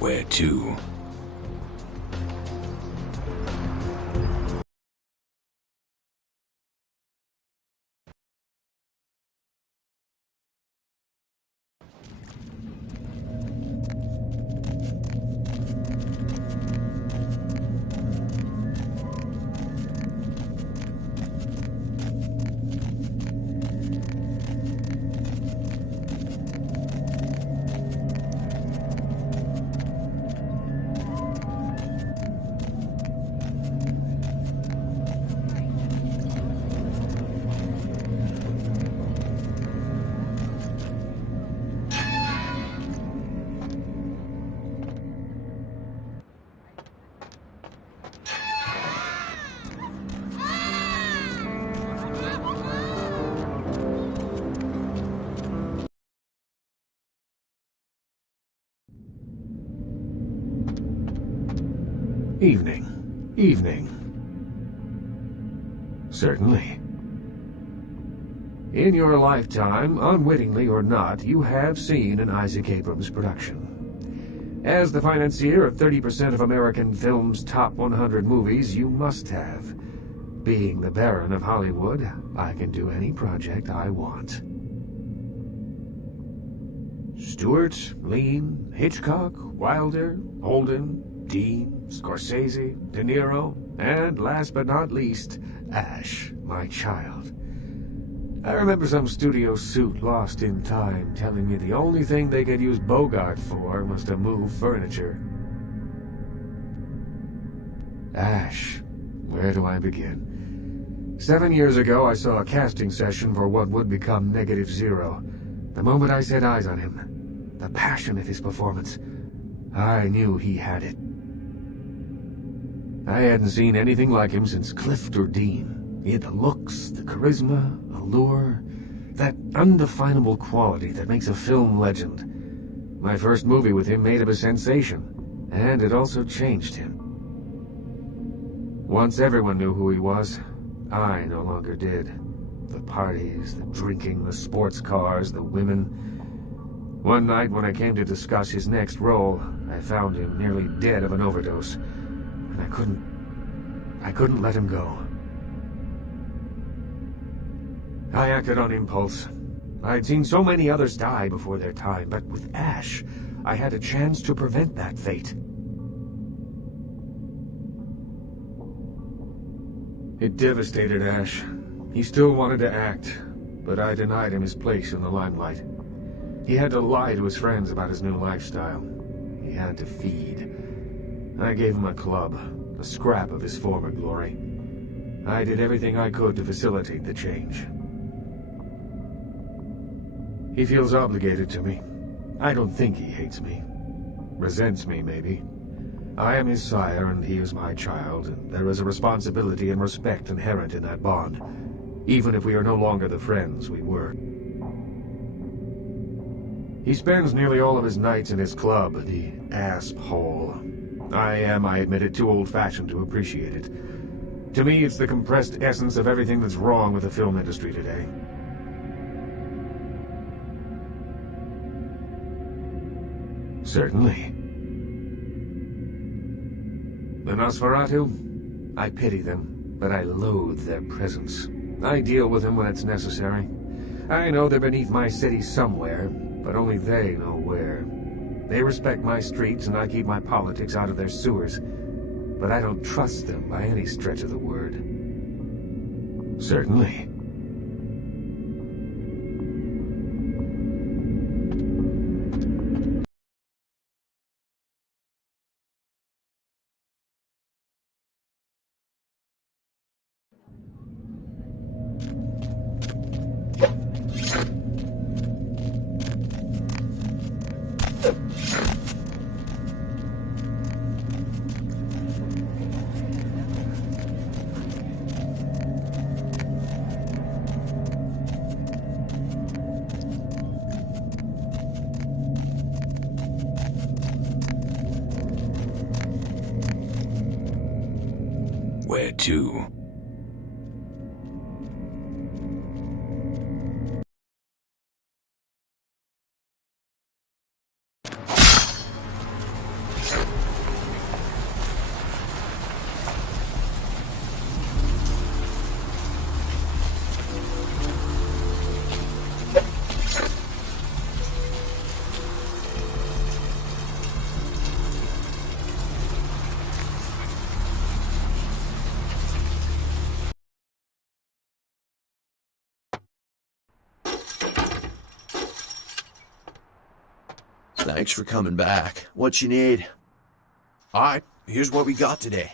Where to? Evening. Certainly. In your lifetime, unwittingly or not, you have seen an Isaac Abrams production. As the financier of 30% of American film's top 100 movies, you must have. Being the Baron of Hollywood, I can do any project I want. Stewart, Lean, Hitchcock, Wilder, Holden, Dean, Scorsese, De Niro, and last but not least, Ash, my child. I remember some studio suit lost in time telling me the only thing they could use Bogart for was to move furniture. Ash, where do I begin? 7 years ago, I saw a casting session for what would become Negative Zero. The moment I set eyes on him, the passion of his performance, I knew he had it. I hadn't seen anything like him since Clift or Dean. He had the looks, the charisma, allure, that undefinable quality that makes a film legend. My first movie with him made him a sensation, and it also changed him. Once everyone knew who he was, I no longer did. The parties, the drinking, the sports cars, the women. One night when I came to discuss his next role, I found him nearly dead of an overdose. And I couldn't let him go. I acted on impulse. I'd seen so many others die before their time, but with Ash, I had a chance to prevent that fate. It devastated Ash. He still wanted to act, but I denied him his place in the limelight. He had to lie to his friends about his new lifestyle. He had to feed. I gave him a club, a scrap of his former glory. I did everything I could to facilitate the change. He feels obligated to me. I don't think he hates me. Resents me, maybe. I am his sire and he is my child, and there is a responsibility and respect inherent in that bond, even if we are no longer the friends we were. He spends nearly all of his nights in his club, the Asp Hole. I admit it, too old-fashioned to appreciate it. To me, it's the compressed essence of everything that's wrong with the film industry today. Certainly. The Nosferatu? I pity them, but I loathe their presence. I deal with them when it's necessary. I know they're beneath my city somewhere, but only they know where. They respect my streets and I keep my politics out of their sewers, but I don't trust them by any stretch of the word. Certainly. Where to? Thanks for coming back. What you need? Alright, here's what we got today.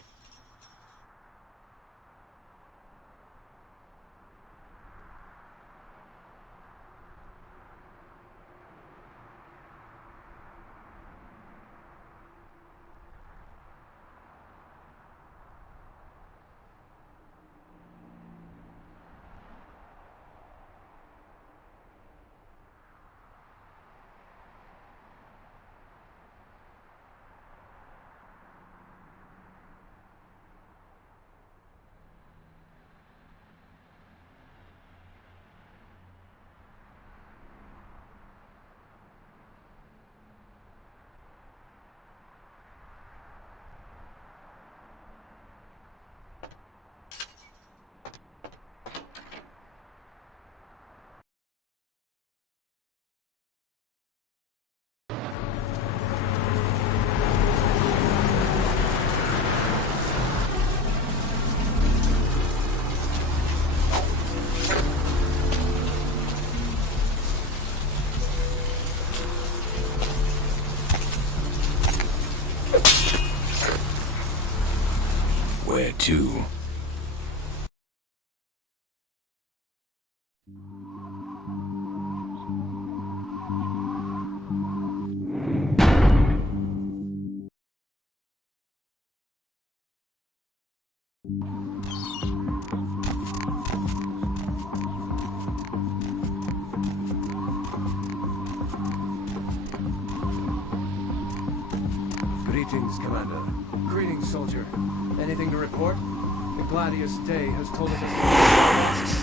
Where to? Greetings, Commander. Greetings, soldier. Anything to report? The Gladius Day has told us...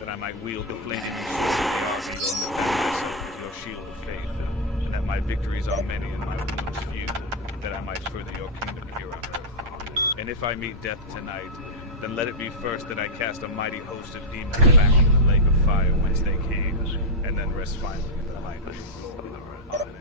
That I might wield the flaming sword of the archangel and defend myself with your shield of faith, and that my victories are many and my wounds few, that I might further your kingdom here on earth. And if I meet death tonight, then let it be first that I cast a mighty host of demons back into the lake of fire whence they came, and then rest finally in the light of your glory. Amen.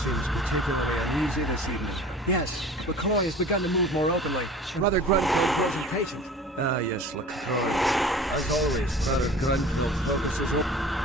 Seems particularly uneasy this evening. Yes, LaCroix has begun to move more openly. Brother Grunfeld grows impatient. Ah, yes, LaCroix. As always, Brother Grunfeld focuses on...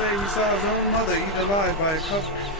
say he saw his own mother eaten alive by a couple.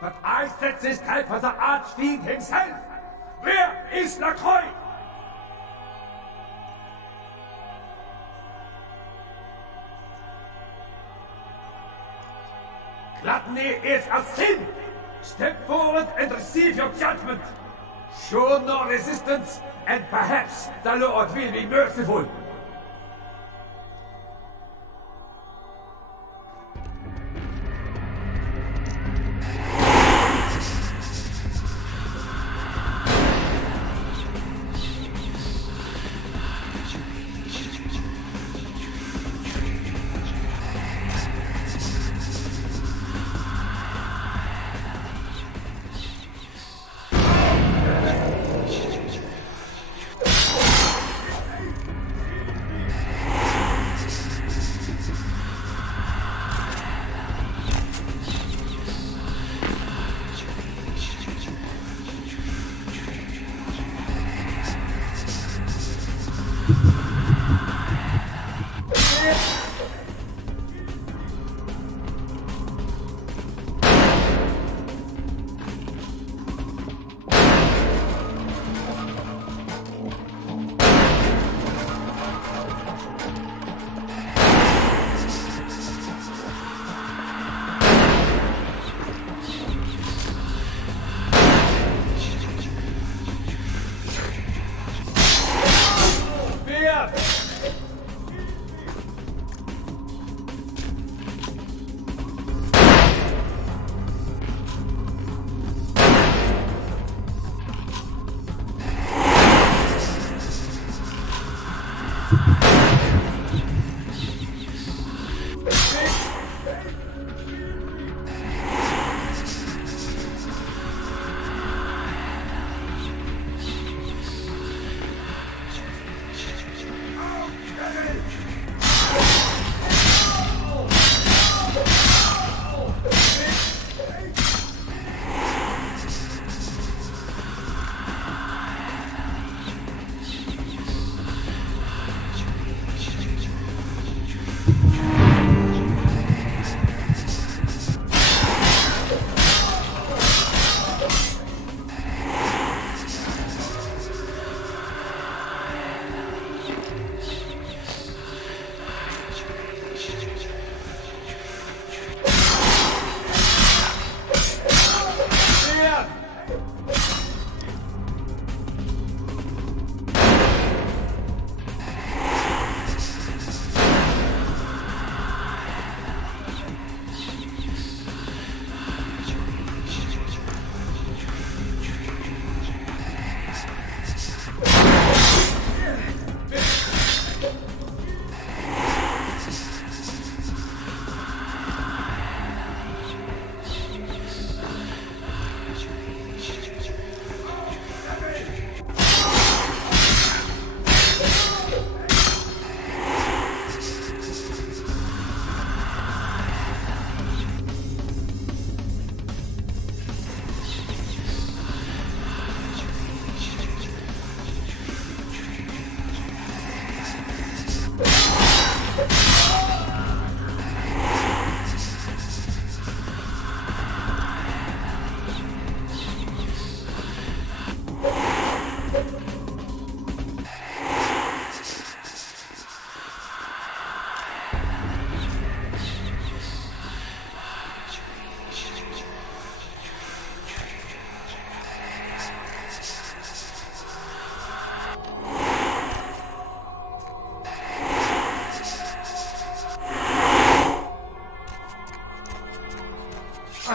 But I set this type for the Archfiend himself! Where is Lacroix? Gluttony is a sin! Step forward and receive your judgment! Show no resistance, and perhaps the Lord will be merciful!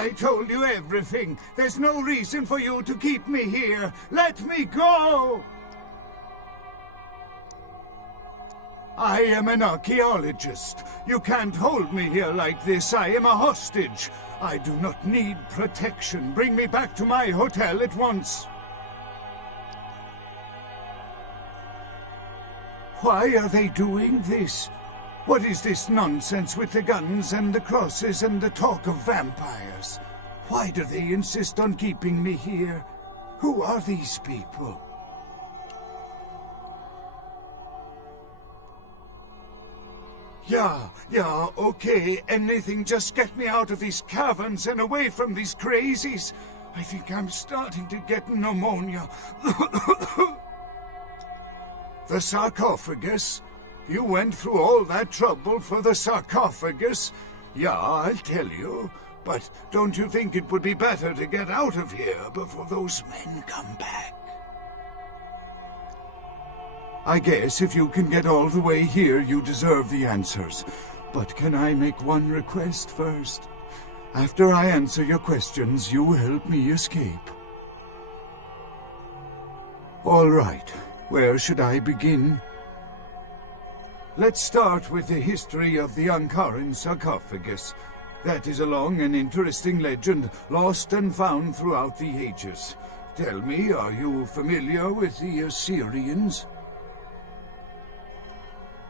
I told you everything. There's no reason for you to keep me here. Let me go! I am an archaeologist. You can't hold me here like this. I am a hostage. I do not need protection. Bring me back to my hotel at once. Why are they doing this? What is this nonsense with the guns and the crosses and the talk of vampires? Why do they insist on keeping me here? Who are these people? Yeah, okay, anything, just get me out of these caverns and away from these crazies. I think I'm starting to get pneumonia. The sarcophagus? You went through all that trouble for the sarcophagus? Yeah, I'll tell you. But don't you think it would be better to get out of here before those men come back? I guess if you can get all the way here, you deserve the answers. But can I make one request first? After I answer your questions, you help me escape. All right. Where should I begin? Let's start with the history of the Ankaran sarcophagus. That is a long and interesting legend, lost and found throughout the ages. Tell me, are you familiar with the Assyrians?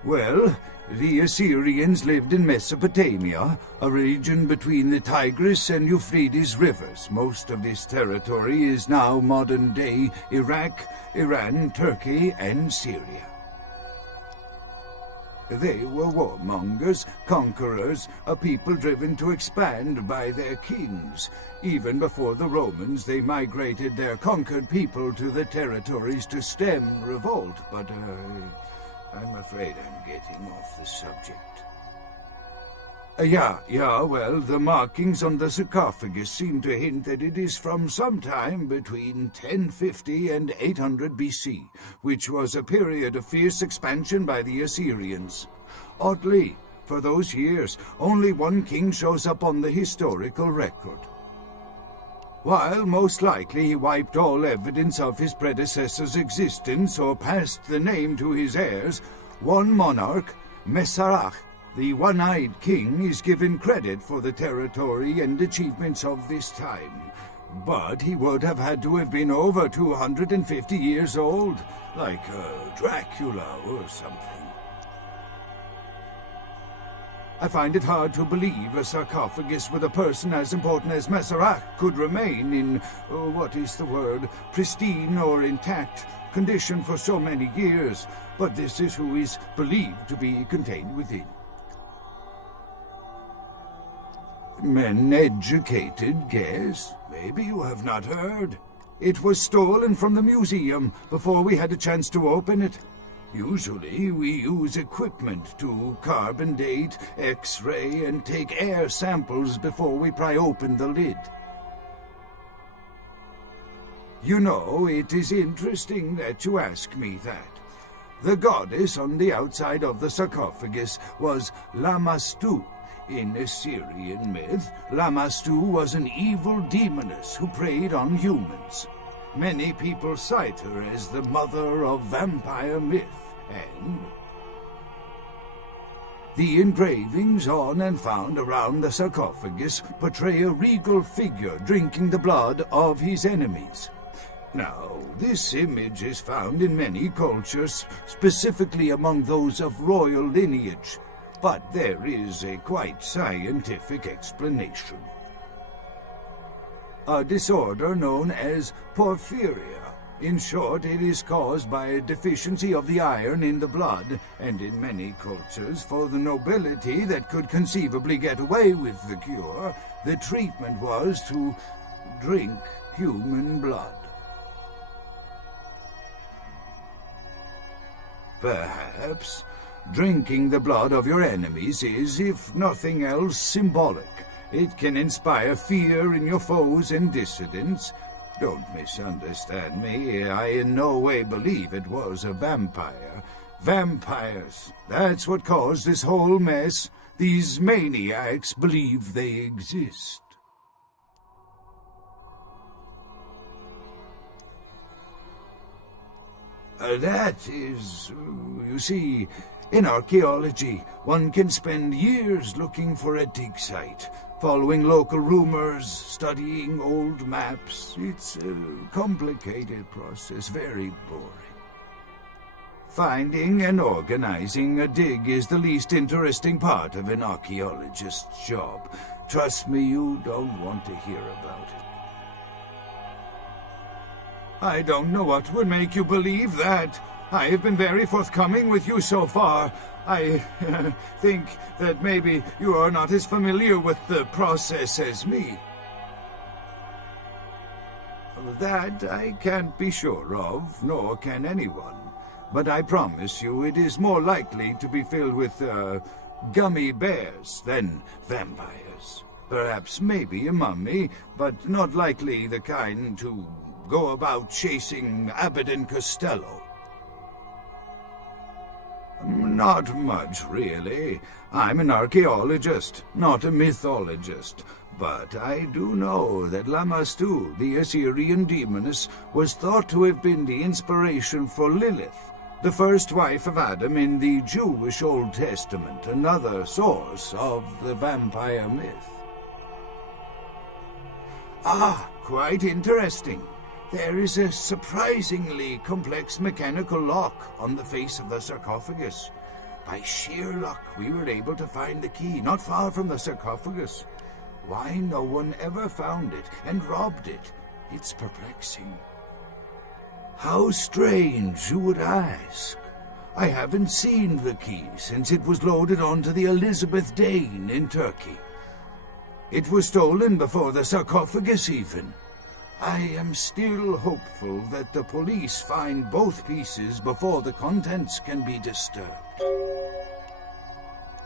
Well, the Assyrians lived in Mesopotamia, a region between the Tigris and Euphrates rivers. Most of this territory is now modern-day Iraq, Iran, Turkey, and Syria. They were warmongers, conquerors, a people driven to expand by their kings. Even before the Romans, they migrated their conquered people to the territories to stem revolt, but I'm afraid I'm getting off the subject. Well, the markings on the sarcophagus seem to hint that it is from sometime between 1050 and 800 BC, which was a period of fierce expansion by the Assyrians. Oddly, for those years, only one king shows up on the historical record. While most likely he wiped all evidence of his predecessor's existence or passed the name to his heirs, one monarch, Masquerade, the one-eyed king, is given credit for the territory and achievements of this time. But he would have had to have been over 250 years old, like Dracula or something. I find it hard to believe a sarcophagus with a person as important as Masquerade could remain in, pristine or intact condition for so many years, but this is who is believed to be contained within. Men educated guess. Maybe you have not heard. It was stolen from the museum before we had a chance to open it. Usually we use equipment to carbon date, X-ray, and take air samples before we pry open the lid. You know, it is interesting that you ask me that. The goddess on the outside of the sarcophagus was Lamashtu. In Assyrian myth, Lamashtu was an evil demoness who preyed on humans. Many people cite her as the mother of vampire myth, and the engravings on and found around the sarcophagus portray a regal figure drinking the blood of his enemies. Now, this image is found in many cultures, specifically among those of royal lineage, but there is a quite scientific explanation. A disorder known as porphyria. In short, it is caused by a deficiency of the iron in the blood, and in many cultures, for the nobility that could conceivably get away with the cure, the treatment was to drink human blood. Perhaps drinking the blood of your enemies is, if nothing else, symbolic. It can inspire fear in your foes and dissidents. Don't misunderstand me. I in no way believe it was a vampire. Vampires, that's what caused this whole mess. These maniacs believe they exist. That is, you see, in archaeology, one can spend years looking for a dig site, following local rumors, studying old maps. It's a complicated process, very boring. Finding and organizing a dig is the least interesting part of an archaeologist's job. Trust me, you don't want to hear about it. I don't know what would make you believe that. I have been very forthcoming with you so far. I think that maybe you are not as familiar with the process as me. That I can't be sure of, nor can anyone. But I promise you it is more likely to be filled with, gummy bears than vampires. Perhaps maybe a mummy, but not likely the kind to go about chasing Abbott and Costello. Not much, really. I'm an archaeologist, not a mythologist. But I do know that Lamastu, the Assyrian demoness, was thought to have been the inspiration for Lilith, the first wife of Adam in the Jewish Old Testament, another source of the vampire myth. Ah, quite interesting. There is a surprisingly complex mechanical lock on the face of the sarcophagus. By sheer luck, we were able to find the key not far from the sarcophagus. Why no one ever found it and robbed it? It's perplexing. How strange, you would ask. I haven't seen the key since it was loaded onto the Elizabeth Dane in Turkey. It was stolen before the sarcophagus even. I am still hopeful that the police find both pieces before the contents can be disturbed.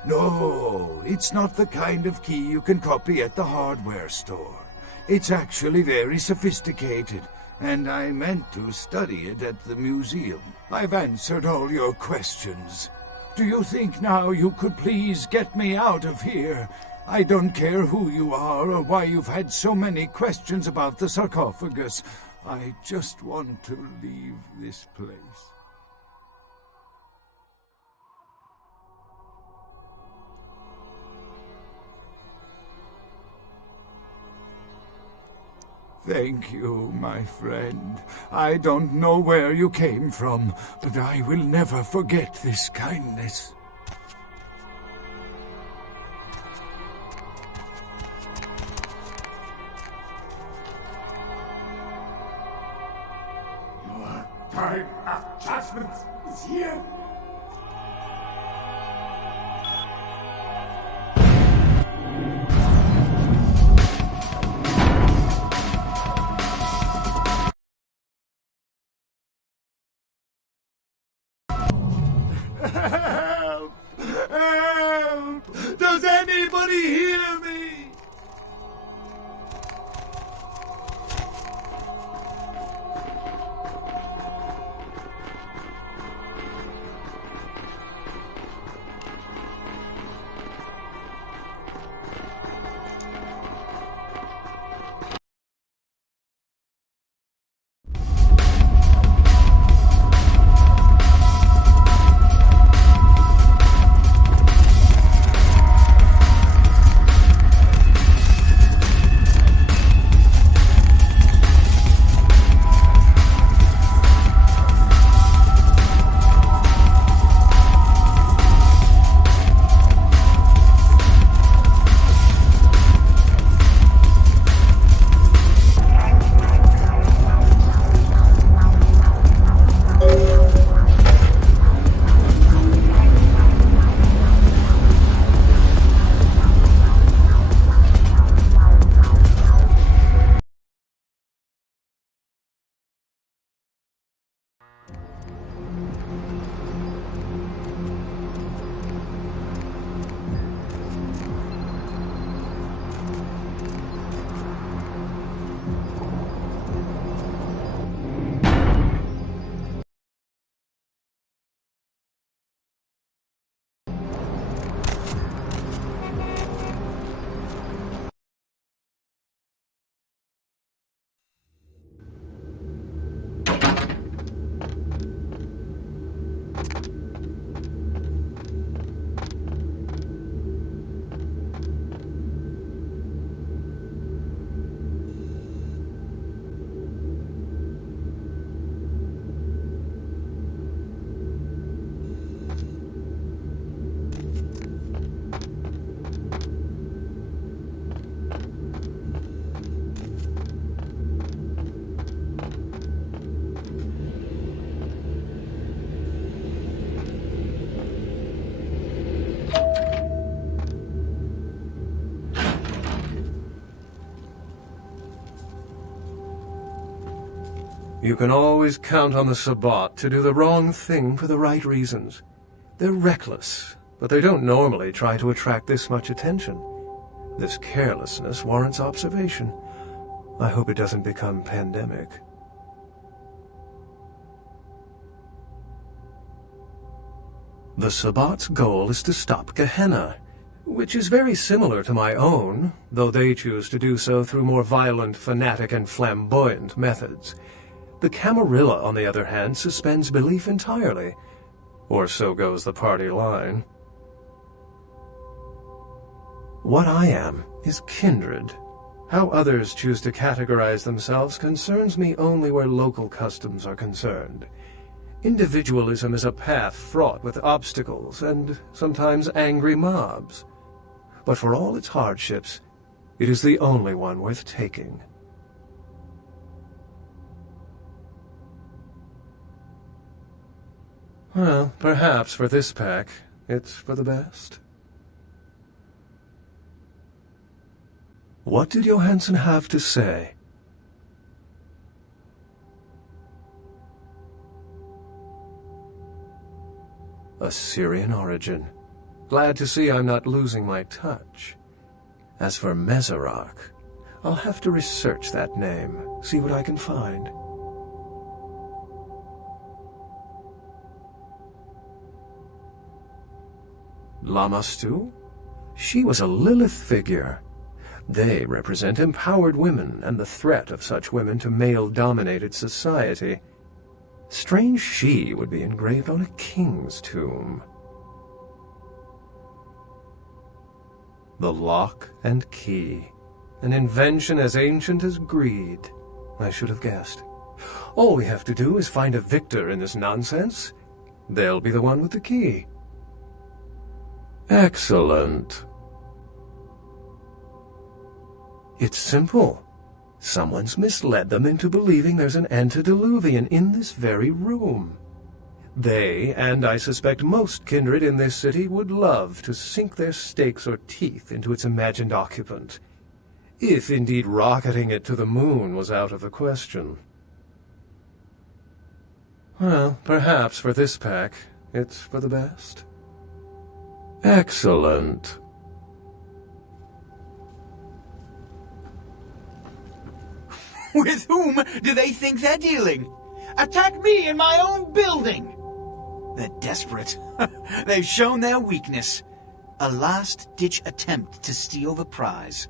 No, it's not the kind of key you can copy at the hardware store. It's actually very sophisticated, and I meant to study it at the museum. I've answered all your questions. Do you think now you could please get me out of here? I don't care who you are or why you've had so many questions about the sarcophagus. I just want to leave this place. Thank you, my friend. I don't know where you came from, but I will never forget this kindness. Time of judgment is here. Help! Help! Does anybody hear me? You can always count on the Sabbat to do the wrong thing for the right reasons. They're reckless, but they don't normally try to attract this much attention. This carelessness warrants observation. I hope it doesn't become pandemic. The Sabbat's goal is to stop Gehenna, which is very similar to my own, though they choose to do so through more violent, fanatic, and flamboyant methods. The Camarilla, on the other hand, suspends belief entirely, or so goes the party line. What I am is kindred. How others choose to categorize themselves concerns me only where local customs are concerned. Individualism is a path fraught with obstacles and sometimes angry mobs. But for all its hardships, it is the only one worth taking. Well, perhaps for this pack, it's for the best. What did Johansson have to say? Assyrian origin. Glad to see I'm not losing my touch. As for Mezerak, I'll have to research that name, see what I can find. Lamastu? She was a Lilith figure. They represent empowered women and the threat of such women to male-dominated society. Strange she would be engraved on a king's tomb. The lock and key. An invention as ancient as greed. I should have guessed. All we have to do is find a victor in this nonsense. They'll be the one with the key. Excellent. It's simple. Someone's misled them into believing there's an antediluvian in this very room. They, and I suspect most kindred in this city, would love to sink their stakes or teeth into its imagined occupant. If indeed rocketing it to the moon was out of the question. Well, perhaps for this pack, it's for the best. Excellent. With whom do they think they're dealing? Attack me in my own building! They're desperate. They've shown their weakness. A last-ditch attempt to steal the prize.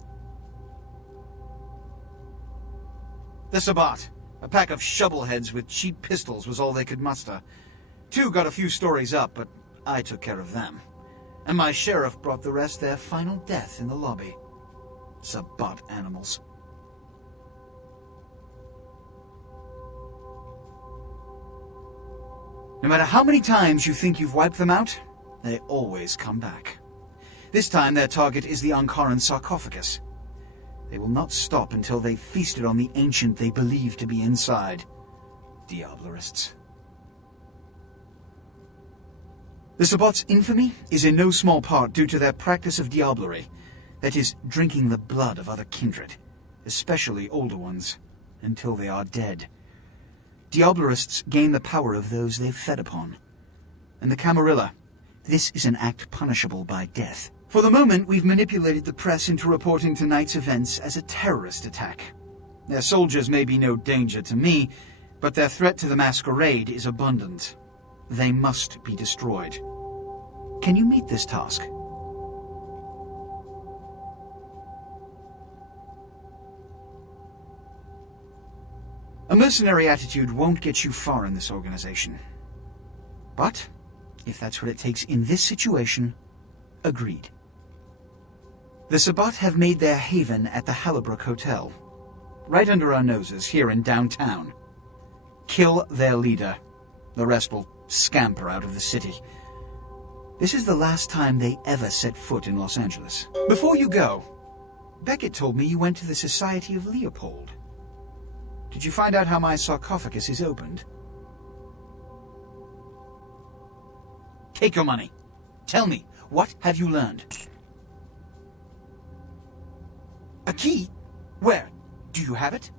The Sabbat. A pack of shovelheads with cheap pistols was all they could muster. Two got a few stories up, but I took care of them. And my sheriff brought the rest their final death in the lobby. Sabbat animals. No matter how many times you think you've wiped them out, they always come back. This time their target is the Ankaran sarcophagus. They will not stop until they've feasted on the ancient they believe to be inside. Diablerists. The Sabbat's infamy is in no small part due to their practice of diablerie, that is, drinking the blood of other kindred, especially older ones, until they are dead. Diablerists gain the power of those they've fed upon. And the Camarilla, this is an act punishable by death. For the moment, we've manipulated the press into reporting tonight's events as a terrorist attack. Their soldiers may be no danger to me, but their threat to the Masquerade is abundant. They must be destroyed. Can you meet this task? A mercenary attitude won't get you far in this organization. But, if that's what it takes in this situation, agreed. The Sabbat have made their haven at the Hallibrook Hotel, right under our noses here in downtown. Kill their leader. The rest will scamper out of the city. This is the last time they ever set foot in Los Angeles. Before you go, Beckett told me you went to the Society of Leopoldo. Did you find out how my sarcophagus is opened? Take your money. Tell me, what have you learned? A key? Where? Do you have it?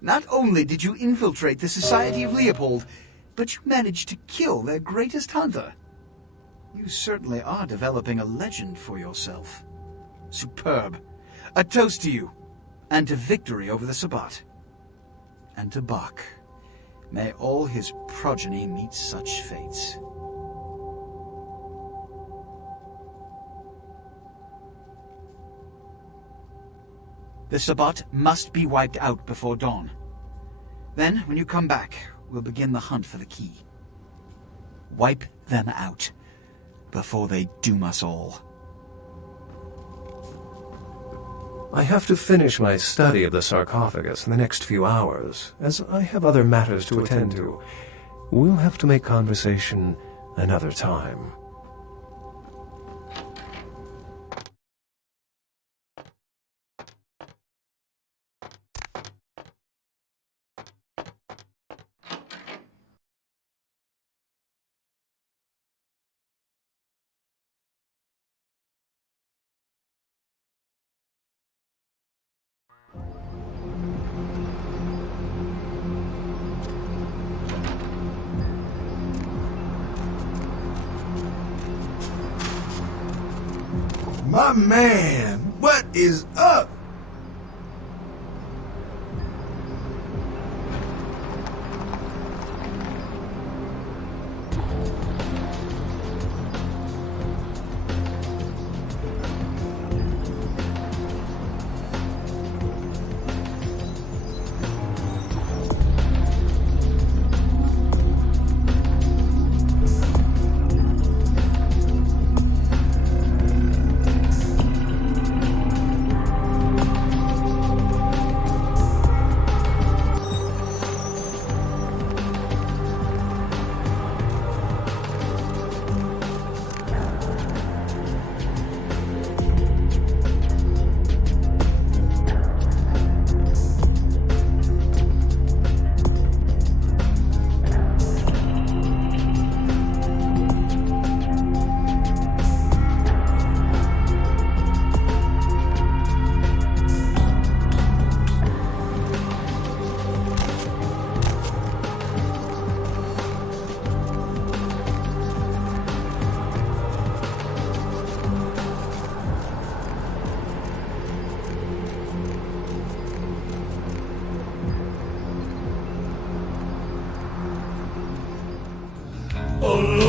Not only did you infiltrate the Society of Leopoldo, but you managed to kill their greatest hunter. You certainly are developing a legend for yourself. Superb. A toast to you, and to victory over the Sabbat. And to Bach. May all his progeny meet such fates. The Sabbat must be wiped out before dawn. Then, when you come back, we'll begin the hunt for the key. Wipe them out before they doom us all. I have to finish my study of the sarcophagus in the next few hours, as I have other matters to attend to. We'll have to make conversation another time. My man, what is up? Hola,